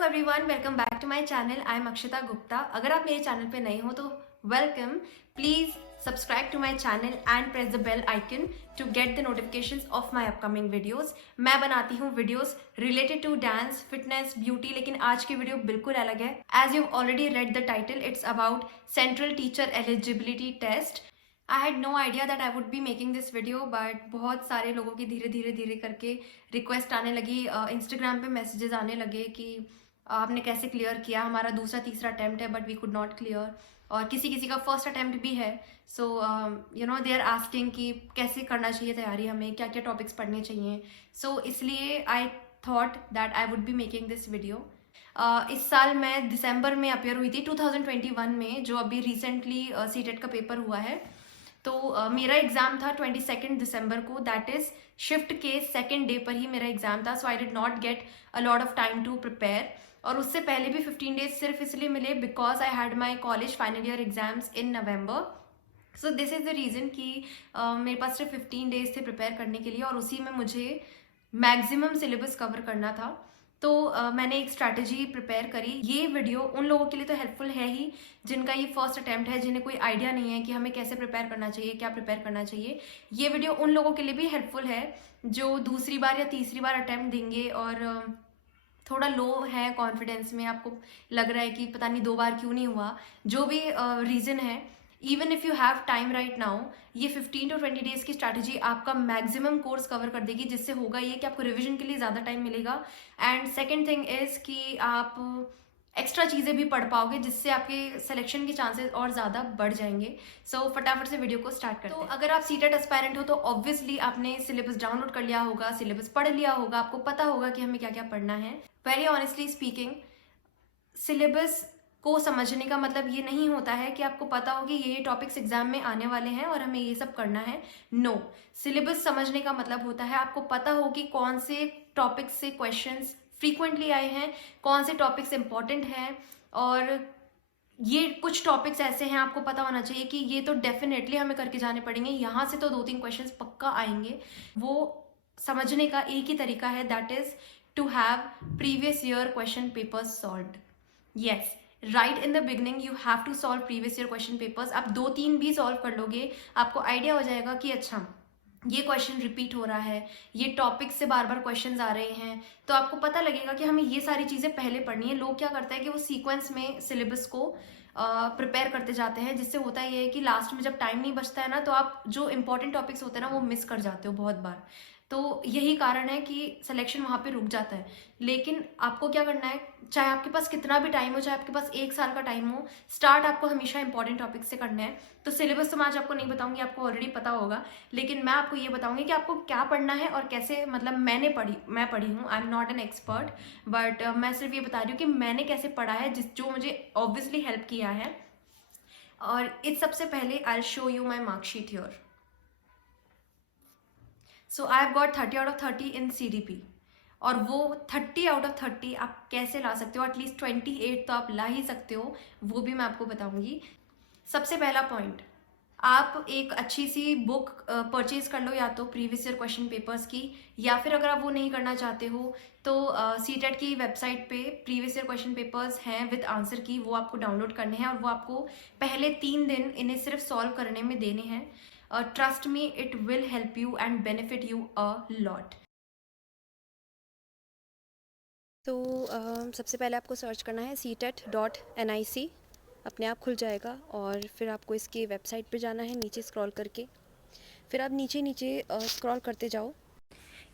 Hello everyone, welcome back to my channel. I am Akshata Gupta. अगर आप मेरे चैनल पे नए हो तो welcome. Please subscribe to my channel and press the bell icon to get the notifications of my upcoming videos. मैं बनाती हूँ videos related to dance, fitness, beauty, लेकिन आज की वीडियो बिल्कुल अलग है। As you already read the title, it's about central teacher eligibility test. I had no idea that I would be making this video, but बहुत सारे लोगों की धीरे धीरे धीरे करके रिक्वेस्ट आने लगी, इंस्टाग्राम पे मैसेजेस आने लगे कि आपने कैसे क्लियर किया। हमारा दूसरा तीसरा अटैम्प्ट है but we could not clear, और किसी किसी का फर्स्ट अटैम्प्ट भी है। So you know they are asking कि कैसे करना चाहिए तैयारी, हमें क्या क्या टॉपिक्स पढ़ने चाहिए। सो इसलिए I thought that I would be making this video. इस साल मैं दिसंबर में अपेयर हुई थी 2021 में, जो अभी रिसेंटली सीटेट का पेपर हुआ है। तो मेरा एग्जाम था 22 दिसंबर को, दैट इज शिफ्ट के सेकेंड डे पर ही मेरा एग्जाम था। So I did not get a lot of time to prepare, और उससे पहले भी 15 डेज सिर्फ इसलिए मिले because I had my college final year exams in November. So this is the reason कि मेरे पास सिर्फ 15 डेज थे प्रिपेयर करने के लिए, और उसी में मुझे मैक्सिमम सिलेबस कवर करना था। तो मैंने एक स्ट्रैटेजी प्रिपेयर करी। ये वीडियो उन लोगों के लिए तो हेल्पफुल है ही जिनका ये फर्स्ट अटेम्प्ट है, जिन्हें कोई आइडिया नहीं है कि हमें कैसे प्रिपेयर करना चाहिए, क्या प्रिपेयर करना चाहिए। ये वीडियो उन लोगों के लिए भी हेल्पफुल है जो दूसरी बार या तीसरी बार अटेम्प्ट देंगे और थोड़ा लो है कॉन्फिडेंस में, आपको लग रहा है कि पता नहीं 2 बार क्यों नहीं हुआ। जो भी रीज़न है, even if you have time right now, ये 15 to 20 डेज की स्ट्रैटेजी आपका मैक्सिमम कोर्स कवर कर देगी, जिससे होगा ये कि आपको रिविजन के लिए ज़्यादा टाइम मिलेगा। एंड सेकेंड थिंग इज़ कि आप एक्स्ट्रा चीज़ें भी पढ़ पाओगे, जिससे आपके सिलेक्शन के चांसेस और ज़्यादा बढ़ जाएंगे। सो फटाफट से वीडियो को स्टार्ट करते हैं। तो अगर आप सीटेट एस्पायरेंट हो तो ऑब्वियसली आपने सिलेबस डाउनलोड कर लिया होगा, सिलेबस पढ़ लिया होगा, आपको पता होगा कि हमें क्या क्या पढ़ना है। वेरी ऑनेस्टली स्पीकिंग, सिलेबस को समझने का मतलब ये नहीं होता है कि आपको पता हो कि ये टॉपिक्स एग्जाम में आने वाले हैं और हमें ये सब करना है। नो, सिलेबस समझने का मतलब होता है आपको पता हो कि कौन से टॉपिक्स से क्वेश्चंस फ्रीक्वेंटली आए हैं, कौन से टॉपिक्स इंपॉर्टेंट हैं, और ये कुछ टॉपिक्स ऐसे हैं आपको पता होना चाहिए कि ये तो डेफिनेटली हमें करके जाने पड़ेंगे, यहाँ से तो 2-3 क्वेश्चंस पक्का आएंगे। वो समझने का एक ही तरीका है, that is to have previous year question papers solved. Yes, right in the beginning you have to solve previous year question papers. आप 2-3 भी सॉल्व कर लोगे, आपको आइडिया हो जाएगा कि अच्छा ये क्वेश्चन रिपीट हो रहा है, ये टॉपिक से बार बार क्वेश्चंस आ रहे हैं, तो आपको पता लगेगा कि हमें ये सारी चीज़ें पहले पढ़नी है। लोग क्या करते हैं कि वो सीक्वेंस में सिलेबस को प्रिपेयर करते जाते हैं, जिससे होता ये है कि लास्ट में जब टाइम नहीं बचता है ना, तो आप जो इंपॉर्टेंट टॉपिक्स होते हैं ना वो मिस कर जाते हो बहुत बार। तो यही कारण है कि सिलेक्शन वहाँ पे रुक जाता है। लेकिन आपको क्या करना है, चाहे आपके पास कितना भी टाइम हो, चाहे आपके पास 1 साल का टाइम हो, स्टार्ट आपको हमेशा इंपॉर्टेंट टॉपिक से करना है। तो सिलेबस तो मैं आज आपको नहीं बताऊंगी, आपको ऑलरेडी पता होगा, लेकिन मैं आपको ये बताऊंगी कि आपको क्या पढ़ना है और कैसे। मतलब मैं पढ़ी हूँ, आई am not an expert, but मैं सिर्फ ये बता रही हूँ कि मैंने कैसे पढ़ा है, जो मुझे ऑब्वियसली हेल्प किया है। और इस सबसे पहले I will show you my marksheet here. So I have got 30 out of 30 in CDP, और वो 30 आउट ऑफ 30 आप कैसे ला सकते हो, एटलीस्ट 28 तो आप ला ही सकते हो, वो भी मैं आपको बताऊंगी। सबसे पहला पॉइंट, आप एक अच्छी सी बुक परचेज कर लो, या तो प्रीवियस ईयर क्वेश्चन पेपर्स की, या फिर अगर आप वो नहीं करना चाहते हो तो सीटेट की वेबसाइट पे प्रीवियस ईयर क्वेश्चन पेपर्स हैं विद आंसर की, वो आपको डाउनलोड करने हैं, और वो आपको पहले 3 दिन इन्हें सिर्फ सॉल्व करने में देने हैं। Trust me, it will help you and benefit you a lot. तो सबसे पहले आपको सर्च करना है CTET.NIC, अपने आप खुल जाएगा, और फिर आपको इसकी वेबसाइट पे जाना है, नीचे स्क्रॉल करके, फिर आप नीचे नीचे स्क्रॉल करते जाओ।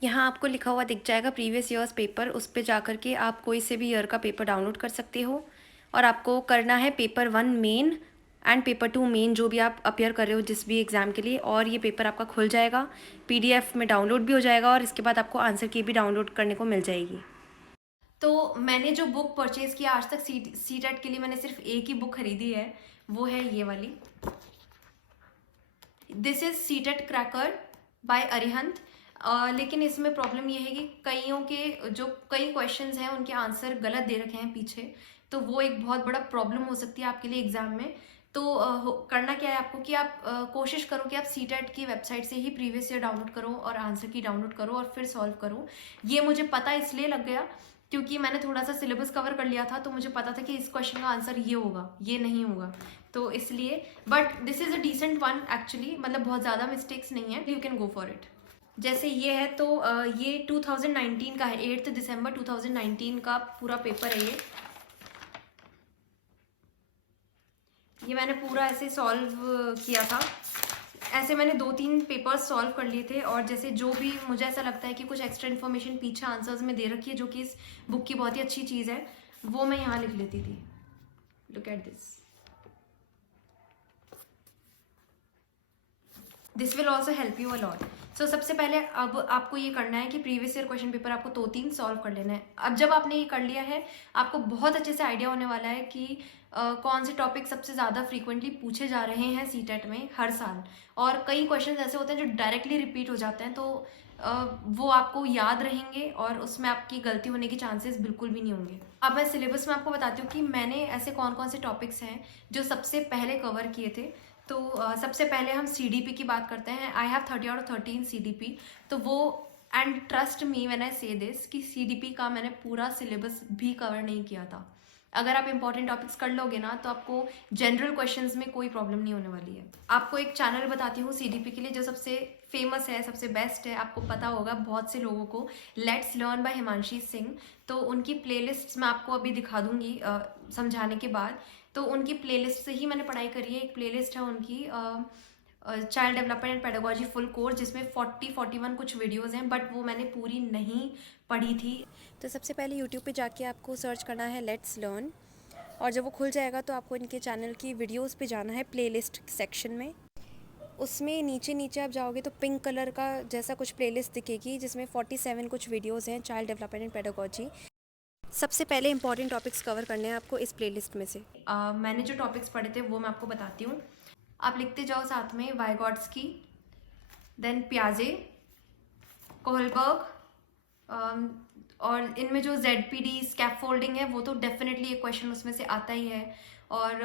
यहाँ आपको लिखा हुआ दिख जाएगा प्रीवियस ईयर्स पेपर, उस पर जा कर के आप कोई से भी ईयर का पेपर डाउनलोड कर सकते हो, और आपको करना है paper 1 main and paper 2 main, जो भी आप अपेयर कर रहे हो जिस भी एग्ज़ाम के लिए, और ये पेपर आपका खुल जाएगा, PDF में डाउनलोड भी हो जाएगा, और इसके बाद आपको आंसर की भी डाउनलोड करने को मिल जाएगी। तो मैंने जो बुक परचेज किया आज तक सीटेट के लिए, मैंने सिर्फ एक ही बुक खरीदी है, वो है ये वाली। This is CTET cracker by Arihant. लेकिन इसमें प्रॉब्लम ये है कि कईयों के जो कई क्वेश्चंस हैं उनके आंसर गलत दे रखे हैं पीछे, तो वो एक बहुत बड़ा प्रॉब्लम हो सकती है आपके लिए एग्जाम में। तो करना क्या है आपको कि आप कोशिश करो कि आप सीटेट की वेबसाइट से ही प्रीवियस ईयर डाउनलोड करो और आंसर की डाउनलोड करो और फिर सॉल्व करो। ये मुझे पता इसलिए लग गया क्योंकि मैंने थोड़ा सा सिलेबस कवर कर लिया था, तो मुझे पता था कि इस क्वेश्चन का आंसर ये होगा, ये नहीं होगा, तो इसलिए। But this is a decent one actually, मतलब बहुत ज़्यादा मिस्टेक्स नहीं है, you can go for it. जैसे ये है तो ये 2019 का है, 8 दिसंबर 2019 का पूरा पेपर है ये मैंने पूरा ऐसे सॉल्व किया था। ऐसे मैंने 2-3 पेपर्स सॉल्व कर लिए थे, और जैसे जो भी मुझे ऐसा लगता है कि कुछ एक्स्ट्रा इन्फॉर्मेशन पीछे आंसर्स में दे रखी है, जो कि इस बुक की बहुत ही अच्छी चीज़ है, वो मैं यहाँ लिख लेती थी। Look at this will also help you a lot. So सबसे पहले अब आपको ये करना है कि प्रीवियस ईयर क्वेश्चन पेपर आपको 2-3 सॉल्व कर लेना है। अब जब आपने ये कर लिया है, आपको बहुत अच्छे से आइडिया होने वाला है कि कौन से टॉपिक सबसे ज़्यादा फ्रीक्वेंटली पूछे जा रहे हैं सीटेट में हर साल। और कई क्वेश्चन ऐसे होते हैं जो डायरेक्टली रिपीट हो जाते हैं, तो वो आपको याद रहेंगे और उसमें आपकी गलती होने के चांसेस बिल्कुल भी नहीं होंगे। अब मैं सिलेबस में आपको बताती हूँ कि मैंने ऐसे कौन कौन से टॉपिक्स हैं जो सबसे पहले कवर किए थे। तो सबसे पहले हम CDP की बात करते हैं। I have 30 out of 13 CDP। तो वो, and trust me when I से दिस, कि CDP का मैंने पूरा सिलेबस भी कवर नहीं किया था। अगर आप इंपॉर्टेंट टॉपिक्स कर लोगे ना, तो आपको जनरल क्वेश्चंस में कोई प्रॉब्लम नहीं होने वाली है। आपको एक चैनल बताती हूँ CDP के लिए जो सबसे फेमस है, सबसे बेस्ट है, आपको पता होगा बहुत से लोगों को, let's learn by Himanshi Singh. तो उनकी प्लेलिस्ट मैं आपको अभी दिखा दूंगी समझाने के बाद। तो उनकी प्लेलिस्ट से ही मैंने पढ़ाई करी है। एक प्लेलिस्ट है उनकी child development and pedagogy full course, जिसमें 41 कुछ वीडियोस हैं, बट वो मैंने पूरी नहीं पढ़ी थी। तो सबसे पहले यूट्यूब पे जाके आपको सर्च करना है लेट्स लर्न, और जब वो खुल जाएगा तो आपको इनके चैनल की वीडियोस पे जाना है प्लेलिस्ट सेक्शन में। उसमें नीचे नीचे आप जाओगे तो पिंक कलर का जैसा कुछ प्लेलिस्ट दिखेगी, जिसमें 47 कुछ वीडियोस हैं चाइल्ड डेवलपमेंट एंड पेडागोजी। सबसे पहले इंपॉर्टेंट टॉपिक्स कवर करने हैं आपको इस प्लेलिस्ट में से। मैंने जो टॉपिक्स पढ़े थे वो मैं आपको बताती हूँ। आप लिखते जाओ साथ में। वाइगॉट्स्की, देन पियाजे, कोहलबर्ग, और इनमें जो ZPD स्कैफोल्डिंग है वो तो डेफिनेटली एक क्वेश्चन उसमें से आता ही है। और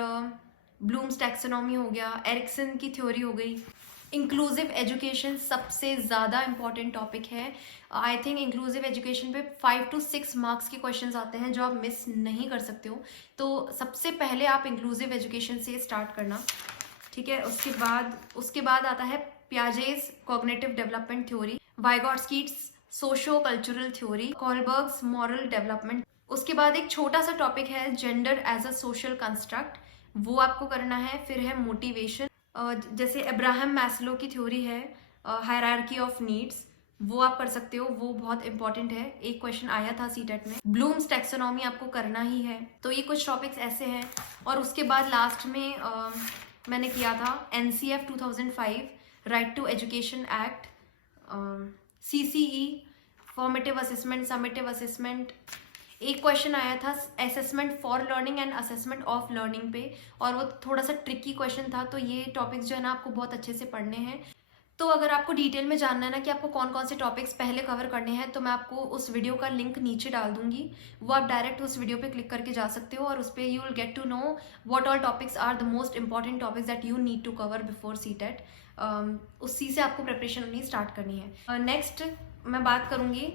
ब्लूम्स टैक्सोनॉमी हो गया, एरिक्सन की थ्योरी हो गई। इंक्लूसिव एजुकेशन सबसे ज़्यादा इंपॉर्टेंट टॉपिक है। आई थिंक इंक्लूसिव एजुकेशन पे 5 to 6 मार्क्स के क्वेश्चंस आते हैं जो आप मिस नहीं कर सकते हो। तो सबसे पहले आप इंक्लूसिव एजुकेशन से स्टार्ट करना, ठीक है। उसके बाद आता है Piaget's cognitive development theory, Vygotsky's socio cultural theory, Kohlberg's moral development. उसके बाद एक छोटा सा टॉपिक है gender as a social construct, वो आपको करना है। फिर है मोटिवेशन, जैसे अब्राहम मैस्लो की थ्योरी है हायरार्की ऑफ नीड्स, वो आप कर सकते हो, वो बहुत इंपॉर्टेंट है, एक क्वेश्चन आया था सीटेट में। ब्लूम्स टैक्सोनॉमी आपको करना ही है। तो ये कुछ टॉपिक्स ऐसे हैं। और उसके बाद लास्ट में मैंने किया था NCF 2005 right to education act, CCE formative assessment, summative assessment. एक क्वेश्चन आया था assessment for learning and assessment of learning पे, और वो थोड़ा सा ट्रिकी क्वेश्चन था। तो ये टॉपिक्स जो है ना आपको बहुत अच्छे से पढ़ने हैं। तो अगर आपको डिटेल में जानना है ना कि आपको कौन कौन से टॉपिक्स पहले कवर करने हैं, तो मैं आपको उस वीडियो का लिंक नीचे डाल दूंगी। वो आप डायरेक्ट उस वीडियो पे क्लिक करके जा सकते हो, और उस पर you will get to know what all topics are the most important topics that you need to cover before CTET. उसी से आपको प्रिपरेशन अपनी स्टार्ट करनी है। नेक्स्ट मैं बात करूँगी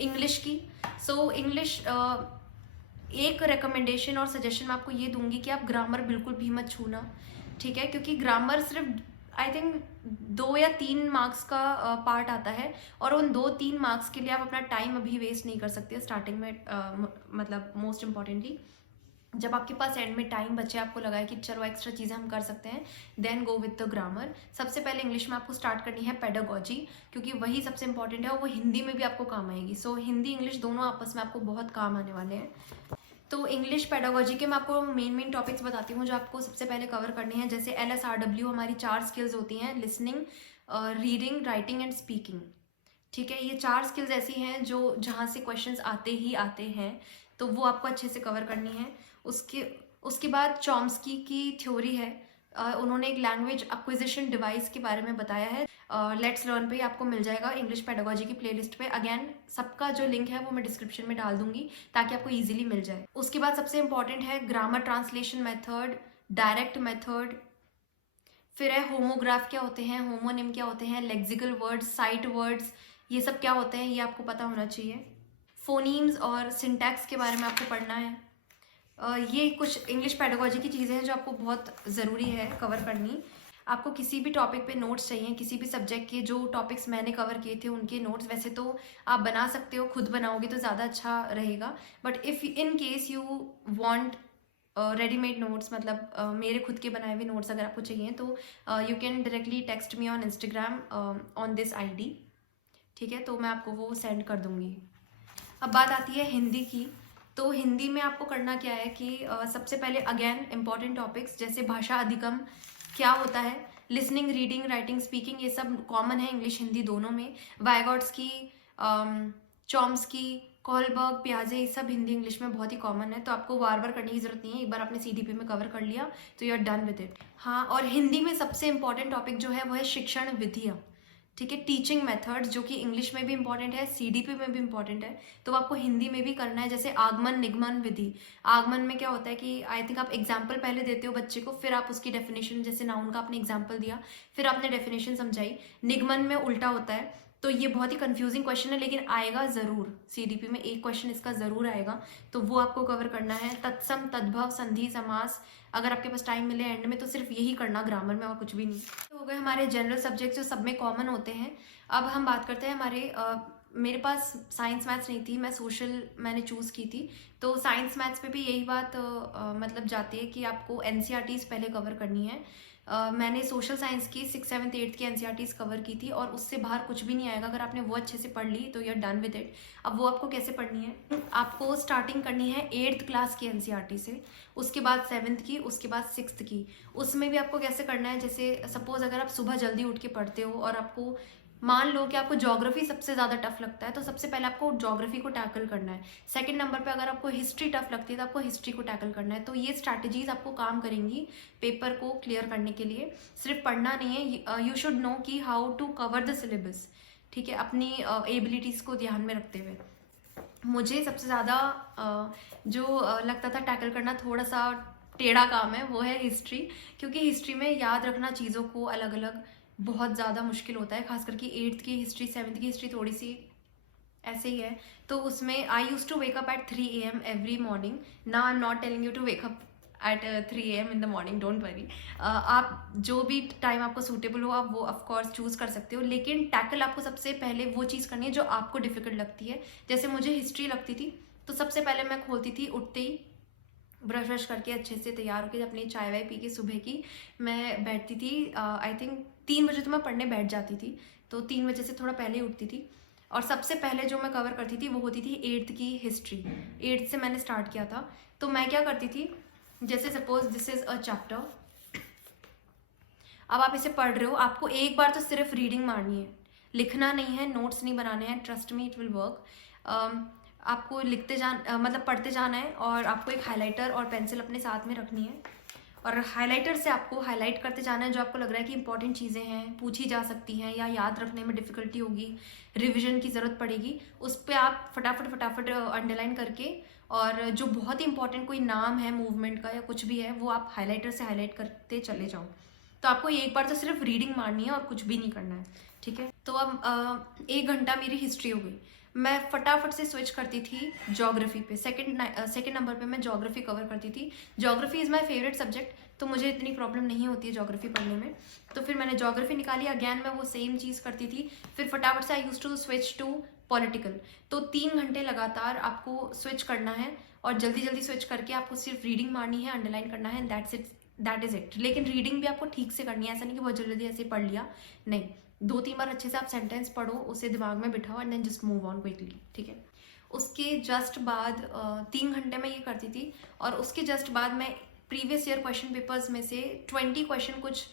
इंग्लिश की। सो इंग्लिश, एक रिकमेंडेशन और सजेशन मैं आपको ये दूंगी कि आप ग्रामर बिल्कुल भी मत छूना, ठीक है। क्योंकि ग्रामर सिर्फ आई थिंक 2 या 3 मार्क्स का पार्ट आता है, और उन 2-3 मार्क्स के लिए आप अपना टाइम अभी वेस्ट नहीं कर सकते स्टार्टिंग में। मतलब मोस्ट इम्पॉर्टेंटली जब आपके पास एंड में टाइम बचे, आपको लगा है कि चलो एक्स्ट्रा चीज़ें हम कर सकते हैं, then go with the grammar. सबसे पहले इंग्लिश में आपको स्टार्ट करनी है पेडागोजी, क्योंकि वही सबसे इंपॉर्टेंट है, और वो हिंदी में भी आपको काम आएगी। सो हिंदी इंग्लिश दोनों आपस में आपको बहुत काम आने वाले हैं। तो इंग्लिश पेडागोजी के मैं आपको मेन टॉपिक्स बताती हूँ जो आपको सबसे पहले कवर करने हैं। जैसे LSRW हमारी 4 स्किल्स होती हैं, listening, reading, writing and speaking, ठीक है। ये 4 स्किल्स ऐसी हैं जो जहाँ से क्वेश्चंस आते ही आते हैं, तो वो आपको अच्छे से कवर करनी है। उसके बाद चॉम्स्की की थ्योरी है, उन्होंने एक लैंग्वेज एक्विजिशन डिवाइस के बारे में बताया है। लेट्स लर्न पे आपको मिल जाएगा इंग्लिश पेडागोजी की प्लेलिस्ट पे। अगेन सबका जो लिंक है वो मैं डिस्क्रिप्शन में डाल दूंगी ताकि आपको इजीली मिल जाए। उसके बाद सबसे इंपॉर्टेंट है grammar translation method, direct method. फिर है होमोग्राफ क्या होते हैं, होमोनिम क्या होते हैं, लेक्सिकल वर्ड्स, साइट वर्ड्स, ये सब क्या होते हैं, ये आपको पता होना चाहिए। फोनीम्स और सिंटैक्स के बारे में आपको पढ़ना है। ये कुछ इंग्लिश पेडागोजी की चीज़ें हैं जो आपको बहुत ज़रूरी है कवर करनी। आपको किसी भी टॉपिक पे नोट्स चाहिए, किसी भी सब्जेक्ट के जो टॉपिक्स मैंने कवर किए थे उनके नोट्स, वैसे तो आप बना सकते हो, खुद बनाओगे तो ज़्यादा अच्छा रहेगा, but if in case you want readymade notes, मतलब मेरे खुद के बनाए हुए नोट्स अगर आपको चाहिए तो you can directly text me on Instagram on this ID, ठीक है, तो मैं आपको वो सेंड कर दूँगी। अब बात आती है हिंदी की। तो हिंदी में आपको करना क्या है कि सबसे पहले अगेन इम्पॉर्टेंट टॉपिक्स जैसे भाषा अधिगम क्या होता है, लिसनिंग, रीडिंग, राइटिंग, स्पीकिंग, ये सब कॉमन है इंग्लिश हिंदी दोनों में। वाइगॉट्स्की, चॉम्स्की, कोहलबर्ग, पियाजे, ये सब हिंदी इंग्लिश में बहुत ही कॉमन है, तो आपको बार बार करने की जरूरत नहीं है। एक बार आपने CDP में कवर कर लिया तो you are done with it. हाँ, और हिंदी में सबसे इंपॉर्टेंट टॉपिक जो है वो है शिक्षण विधियाँ, ठीक है, टीचिंग मेथड्स, जो कि इंग्लिश में भी इंपॉर्टेंट है, CDP में भी इंपॉर्टेंट है, तो आपको हिंदी में भी करना है। जैसे आगमन, निगमन, विधि। आगमन में क्या होता है कि आई थिंक आप एग्जाम्पल पहले देते हो बच्चे को, फिर आप उसकी डेफिनेशन, जैसे नाउन का आपने एग्जाम्पल दिया, फिर आपने डेफिनेशन समझाई। निगमन में उल्टा होता है, तो ये बहुत ही कंफ्यूजिंग क्वेश्चन है, लेकिन आएगा ज़रूर CDP में, एक क्वेश्चन इसका ज़रूर आएगा, तो वो आपको कवर करना है। तत्सम, तद्भव, संधि, समास, अगर आपके पास टाइम मिले एंड में तो सिर्फ यही करना, ग्रामर में और कुछ भी नहीं। तो हो गए हमारे जनरल सब्जेक्ट्स जो सब में कॉमन होते हैं। अब हम बात करते हैं हमारे मेरे पास साइंस मैथ्स नहीं थी, मैं सोशल मैंने चूज़ की थी, तो साइंस मैथ्स पे भी यही बात मतलब जाती है कि आपको NCERTs पहले कवर करनी है। मैंने सोशल साइंस की 6th 7th 8th की NCERTs कवर की थी, और उससे बाहर कुछ भी नहीं आएगा। अगर आपने वो अच्छे से पढ़ ली तो you are done with it. अब वो आपको कैसे पढ़नी है, आपको स्टार्टिंग करनी है 8th क्लास की NCERT से, उसके बाद 7th की, उसके बाद 6th की। उसमें भी आपको कैसे करना है, जैसे सपोज अगर आप सुबह जल्दी उठ के पढ़ते हो और आपको मान लो कि आपको ज्योग्राफी सबसे ज़्यादा टफ लगता है, तो सबसे पहले आपको ज्योग्राफी को टैकल करना है। सेकंड नंबर पे अगर आपको हिस्ट्री टफ लगती है तो आपको हिस्ट्री को टैकल करना है। तो ये स्ट्रैटेजीज आपको काम करेंगी पेपर को क्लियर करने के लिए। सिर्फ पढ़ना नहीं है, यू शुड नो कि how to cover the syllabus, ठीक है, अपनी एबिलिटीज़ को ध्यान में रखते हुए। मुझे सबसे ज़्यादा जो लगता था टैकल करना थोड़ा सा टेढ़ा काम है, वो है हिस्ट्री, क्योंकि हिस्ट्री में याद रखना चीज़ों को अलग अलग बहुत ज़्यादा मुश्किल होता है, खास करके 8th की हिस्ट्री, 7th की हिस्ट्री थोड़ी सी ऐसे ही है। तो उसमें I use to wake up at 3 AM every morning. Now I am not telling you to wake up at 3 AM in the morning, don't worry. आप जो भी टाइम आपको सूटेबल हो आप वो ऑफकोर्स चूज़ कर सकते हो, लेकिन टैकल आपको सबसे पहले वो चीज़ करनी है जो आपको डिफिकल्ट लगती है। जैसे मुझे हिस्ट्री लगती थी, तो सबसे पहले मैं खोलती थी उठते ही, ब्रश व्रश करके अच्छे से तैयार होकर अपनी चाय वाय पी के सुबह की मैं बैठती थी। आई थिंक 3 बजे तो मैं पढ़ने बैठ जाती थी, तो 3 बजे से थोड़ा पहले उठती थी, और सबसे पहले जो मैं कवर करती थी वो होती थी 8th की हिस्ट्री। 8th से मैंने स्टार्ट किया था। तो मैं क्या करती थी, जैसे suppose this is a chapter, अब आप इसे पढ़ रहे हो, आपको एक बार तो सिर्फ रीडिंग मारनी है, लिखना नहीं है, नोट्स नहीं बनाने हैं, trust me it will work. आपको लिखते मतलब पढ़ते जाना है, और आपको एक हाइलाइटर और पेंसिल अपने साथ में रखनी है, और हाइलाइटर से आपको हाईलाइट करते जाना है जो आपको लग रहा है कि इंपॉर्टेंट चीज़ें हैं, पूछी जा सकती हैं या याद रखने में डिफिकल्टी होगी, रिविजन की ज़रूरत पड़ेगी, उस पर आप फटाफट अंडरलाइन करके, और जो बहुत ही इंपॉर्टेंट कोई नाम है मूवमेंट का या कुछ भी है वो आप हाईलाइटर से हाईलाइट करते चले जाओ। तो आपको एक बार तो सिर्फ रीडिंग मारनी है और कुछ भी नहीं करना है, ठीक है। तो अब 1 घंटा मेरी हिस्ट्री हो गई, मैं फटाफट से स्विच करती थी ज्योग्राफी पे। सेकंड नंबर पे मैं ज्योग्राफी कवर करती थी। Geography is my favourite subject, तो मुझे इतनी प्रॉब्लम नहीं होती है ज्योग्राफी पढ़ने में। तो फिर मैंने ज्योग्राफी निकाली, अगैन मैं वो सेम चीज़ करती थी। फिर फटाफट से I use to switch to political. तो 3 घंटे लगातार आपको स्विच करना है, और जल्दी जल्दी स्विच करके आपको सिर्फ रीडिंग मारनी है, अंडरलाइन करना है, दैट इज इट। लेकिन रीडिंग भी आपको ठीक से करनी है, ऐसा नहीं कि बहुत जल्दी ऐसे पढ़ लिया, नहीं, 2-3 बार अच्छे से आप सेंटेंस पढ़ो, उसे दिमाग में बिठाओ, and then just move on quickly, ठीक है। उसके जस्ट बाद 3 घंटे में ये करती थी, और उसके जस्ट बाद मैं प्रीवियस ईयर क्वेश्चन पेपर्स में से 20 क्वेश्चन कुछ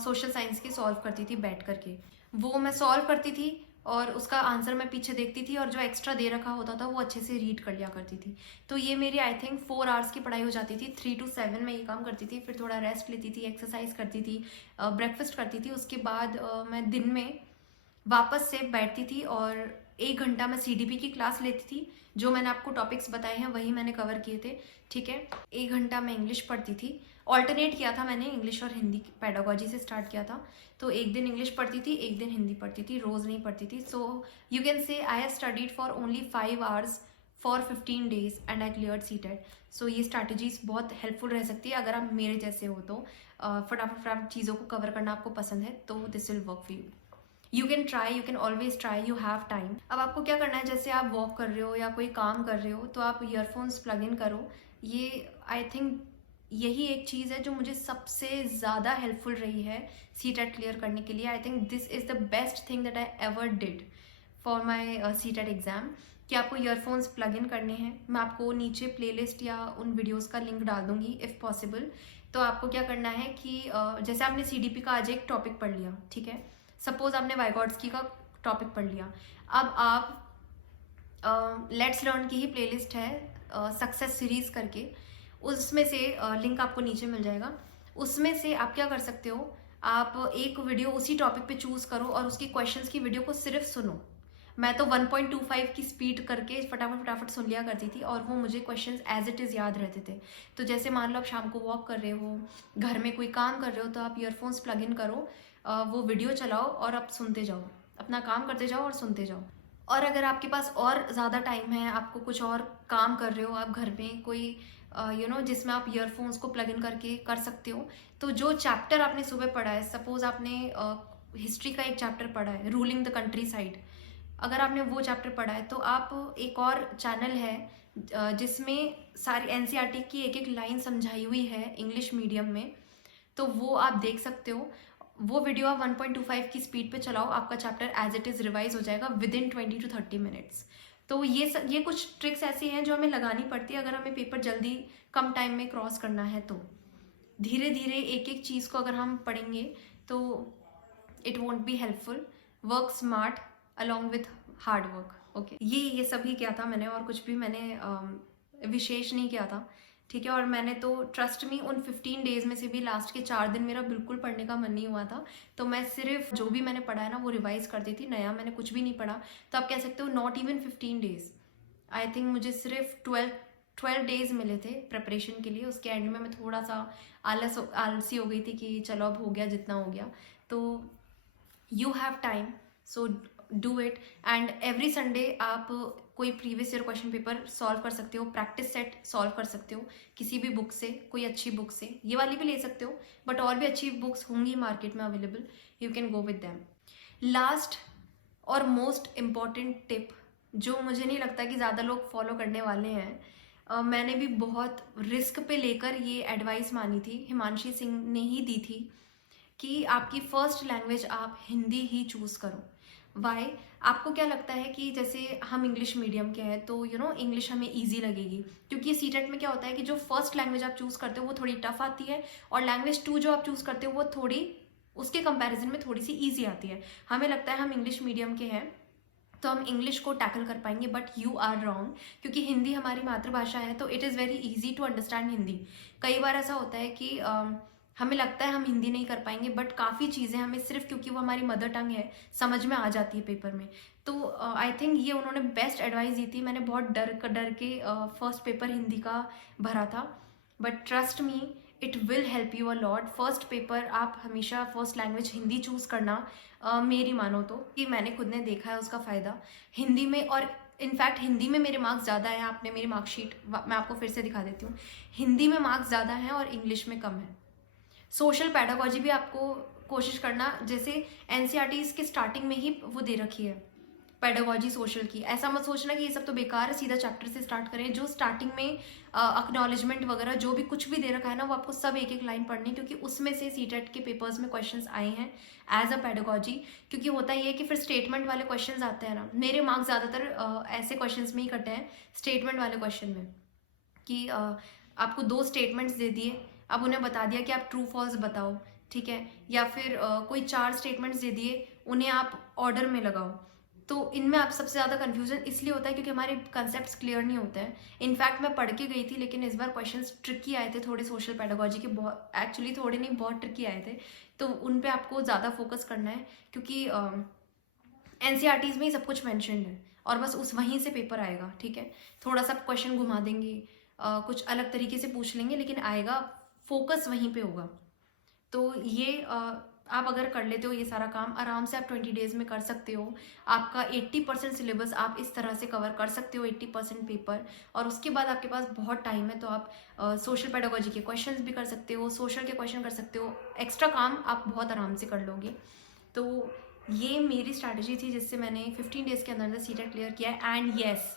सोशल साइंस के सॉल्व करती थी बैठ करके। वो मैं सॉल्व करती थी, और उसका आंसर मैं पीछे देखती थी, और जो एक्स्ट्रा दे रखा होता था वो अच्छे से रीड कर लिया करती थी। तो ये मेरी आई थिंक 4 आवर्स की पढ़ाई हो जाती थी। 3 to 7 में ये काम करती थी, फिर थोड़ा रेस्ट लेती थी, एक्सरसाइज करती थी, ब्रेकफास्ट करती थी। उसके बाद मैं दिन में वापस से बैठती थी और 1 घंटा मैं CDP की क्लास लेती थी, जो मैंने आपको टॉपिक्स बताए हैं वही मैंने कवर किए थे, ठीक है। 1 घंटा मैं इंग्लिश पढ़ती थी, ऑल्टरनेट किया था मैंने, इंग्लिश और हिंदी पेडागोजी से स्टार्ट किया था। तो एक दिन इंग्लिश पढ़ती थी, एक दिन हिंदी पढ़ती थी, रोज़ नहीं पढ़ती थी। सो you can say I have studied for only 5 hours for 15 days and I cleared CTET. So ये स्ट्रैटेजीज बहुत हेल्पफुल रह सकती है अगर आप मेरे जैसे हो, तो फटाफट चीज़ों को कवर करना आपको पसंद है, तो this will work for you can try, you can always try, you have time. अब आपको क्या करना है, जैसे आप वॉक कर रहे हो या कोई काम कर रहे हो तो आप ईयरफोन्स प्लग इन करो। ये आई थिंक यही एक चीज़ है जो मुझे सबसे ज़्यादा हेल्पफुल रही है सीटेट क्लियर करने के लिए। I think this is the best thing that I ever did for my CTET exam, कि आपको ईयरफोन्स प्लग इन करने हैं। मैं आपको नीचे प्लेलिस्ट या उन वीडियोस का लिंक डाल दूंगी इफ़ पॉसिबल। तो आपको क्या करना है कि जैसे आपने CDP का आज एक टॉपिक पढ़ लिया, ठीक है, सपोज आपने वाइगॉट्स्की का टॉपिक पढ़ लिया, अब आप लेट्स लर्न की ही प्लेलिस्ट है सक्सेस सीरीज करके, उसमें से लिंक आपको नीचे मिल जाएगा। उसमें से आप क्या कर सकते हो, आप एक वीडियो उसी टॉपिक पे चूज करो और उसकी क्वेश्चंस की वीडियो को सिर्फ सुनो। मैं तो 1.25 की स्पीड करके फटाफट सुन लिया करती थी और वो मुझे क्वेश्चंस एज इट इज़ याद रहते थे। तो जैसे मान लो आप शाम को वॉक कर रहे हो, घर में कोई काम कर रहे हो, तो आप ईयरफोन्स प्लग इन करो, वो वीडियो चलाओ और आप सुनते जाओ, अपना काम करते जाओ और सुनते जाओ। और अगर आपके पास और ज़्यादा टाइम है, आपको कुछ और काम कर रहे हो आप घर में, कोई जिसमें आप ईयरफोन्स को प्लग इन करके कर सकते हो, तो जो चैप्टर आपने सुबह पढ़ा है, सपोज आपने हिस्ट्री का एक चैप्टर पढ़ा है, रूलिंग द कंट्री साइड, अगर आपने वो चैप्टर पढ़ा है तो आप एक और चैनल है जिसमें सारी NCERT की एक एक लाइन समझाई हुई है इंग्लिश मीडियम में, तो वो आप देख सकते हो। वो वीडियो आप 1.25 की स्पीड पे चलाओ, आपका chapter as it is revise हो जाएगा विद इन 20 to 30 मिनट्स। तो ये कुछ ट्रिक्स ऐसी हैं जो हमें लगानी पड़ती है अगर हमें पेपर जल्दी कम टाइम में क्रॉस करना है। तो धीरे धीरे एक एक चीज़ को अगर हम पढ़ेंगे तो it won't be helpful. Work smart along with hard work. Okay, ये सब ही किया था मैंने, और कुछ भी मैंने विशेष नहीं किया था, ठीक है। और मैंने तो ट्रस्ट मी उन 15 डेज में से भी लास्ट के 4 दिन मेरा बिल्कुल पढ़ने का मन नहीं हुआ था, तो मैं सिर्फ जो भी मैंने पढ़ा है ना वो रिवाइज करती थी, नया मैंने कुछ भी नहीं पढ़ा। तो आप कह सकते हो not even 15 days, I think मुझे सिर्फ 12 डेज मिले थे प्रिपरेशन के लिए। उसके एंड में मैं थोड़ा सा आलसी हो गई थी कि चलो अब हो गया जितना हो गया। तो you have time, so do it. And every Sunday आप कोई previous year question paper solve कर सकते हो, प्रैक्टिस सेट सॉल्व कर सकते हो किसी भी बुक से, कोई अच्छी बुक से, ये वाली भी ले सकते हो, बट और भी अच्छी बुक्स होंगी मार्केट में available, you can go with them. Last और मोस्ट इम्पॉर्टेंट टिप जो मुझे नहीं लगता कि ज़्यादा लोग फॉलो करने वाले हैं, मैंने भी बहुत रिस्क पे लेकर ये एडवाइस मानी थी, हिमांशी सिंह ने ही दी थी, कि आपकी फर्स्ट लैंग्वेज आप हिंदी ही चूज़ करो। वाई? आपको क्या लगता है कि जैसे हम इंग्लिश मीडियम के हैं तो इंग्लिश हमें इजी लगेगी, क्योंकि सीटेट में क्या होता है कि जो फर्स्ट लैंग्वेज आप चूज़ करते हो वो थोड़ी टफ आती है, और लैंग्वेज 2 जो आप चूज़ करते हो वो थोड़ी उसके कंपैरिजन में थोड़ी सी ईजी आती है। हमें लगता है हम इंग्लिश मीडियम के हैं तो हम इंग्लिश को टैकल कर पाएंगे, बट यू आर रॉन्ग, क्योंकि हिंदी हमारी मातृभाषा है तो it is very easy to understand Hindi. कई बार ऐसा होता है कि हमें लगता है हम हिंदी नहीं कर पाएंगे, बट काफ़ी चीज़ें हमें सिर्फ क्योंकि वो हमारी मदर टंग है समझ में आ जाती है पेपर में। तो आई थिंक ये उन्होंने बेस्ट एडवाइस दी थी। मैंने बहुत डर के फर्स्ट पेपर हिंदी का भरा था, but trust me it will help you a lot. First paper आप हमेशा फर्स्ट लैंग्वेज हिंदी चूज़ करना, मेरी मानो तो, कि मैंने खुद ने देखा है उसका फ़ायदा हिंदी में। और इनफैक्ट हिंदी में मेरे मार्क्स ज़्यादा हैं, आपने मेरी मार्कशीट मैं आपको फिर से दिखा देती हूँ, हिंदी में मार्क्स ज़्यादा हैं और इंग्लिश में कम है। सोशल पैडागोजी भी आपको कोशिश करना, जैसे NCERT के स्टार्टिंग में ही वो दे रखी है पैडागोजी सोशल की। ऐसा मत सोचना कि ये सब तो बेकार है, सीधा चैप्टर से स्टार्ट करें। जो स्टार्टिंग में एक्नॉलेजमेंट वगैरह जो भी कुछ भी दे रखा है ना, वो आपको सब एक एक लाइन पढ़नी, क्योंकि उसमें से सीटेट के पेपर्स में क्वेश्चंस आए हैं एज अ पैडागोजी। क्योंकि होता ये है कि फिर स्टेटमेंट वाले क्वेश्चंस आते हैं ना, मेरे मार्क्स ज़्यादातर ऐसे क्वेश्चंस में ही कटे हैं, स्टेटमेंट वाले क्वेश्चन में, कि आपको 2 स्टेटमेंट्स दे दिए, अब उन्हें बता दिया कि आप ट्रू फॉल्स बताओ, ठीक है, या फिर कोई 4 स्टेटमेंट्स दे दिए, उन्हें आप ऑर्डर में लगाओ। तो इनमें आप सबसे ज़्यादा कन्फ्यूजन इसलिए होता है क्योंकि हमारे कंसेप्ट्स क्लियर नहीं होते हैं। इनफैक्ट मैं पढ़ के गई थी, लेकिन इस बार क्वेश्चंस ट्रिकी आए थे थोड़े, सोशल पैडागोजी के बहुत, एक्चुअली थोड़े नहीं बहुत ट्रिकी आए थे, तो उन पे आपको ज़्यादा फोकस करना है, क्योंकि NCERTs में ही सब कुछ मैंशनड है। और बस उस वहीं से पेपर आएगा, ठीक है। थोड़ा सा क्वेश्चन घुमा देंगे, कुछ अलग तरीके से पूछ लेंगे, लेकिन आएगा, फोकस वहीं पे होगा। तो ये आप अगर कर लेते हो ये सारा काम, आराम से आप 20 डेज में कर सकते हो। आपका 80% सिलेबस आप इस तरह से कवर कर सकते हो, 80% पेपर, और उसके बाद आपके पास बहुत टाइम है, तो आप सोशल पेडागोजी के क्वेश्चंस भी कर सकते हो, सोशल के क्वेश्चन कर सकते हो, एक्स्ट्रा काम आप बहुत आराम से कर लोगे। तो ये मेरी स्ट्रैटेजी थी जिससे मैंने 15 डेज के अंदर सीटेट क्लियर किया है। And yes,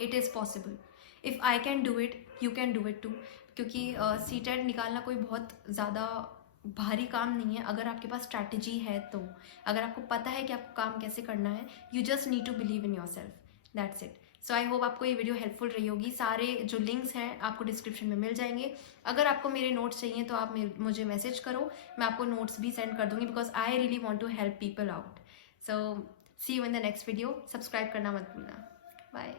it is possible. If I can do it, you can do it too. क्योंकि सीटेट निकालना कोई बहुत ज़्यादा भारी काम नहीं है अगर आपके पास स्ट्रैटेजी है तो। अगर आपको पता है कि आपको काम कैसे करना है, you just need to believe in your self, that's it. So I hope आपको ये वीडियो हेल्पफुल रही होगी। सारे जो लिंक्स हैं आपको डिस्क्रिप्शन में मिल जाएंगे। अगर आपको मेरे नोट्स चाहिए तो आप मुझे मैसेज करो, मैं आपको नोट्स भी सेंड कर दूंगी, because I really want to help people out. So see you in the next video. Subscribe करना मत भूलना। बाय।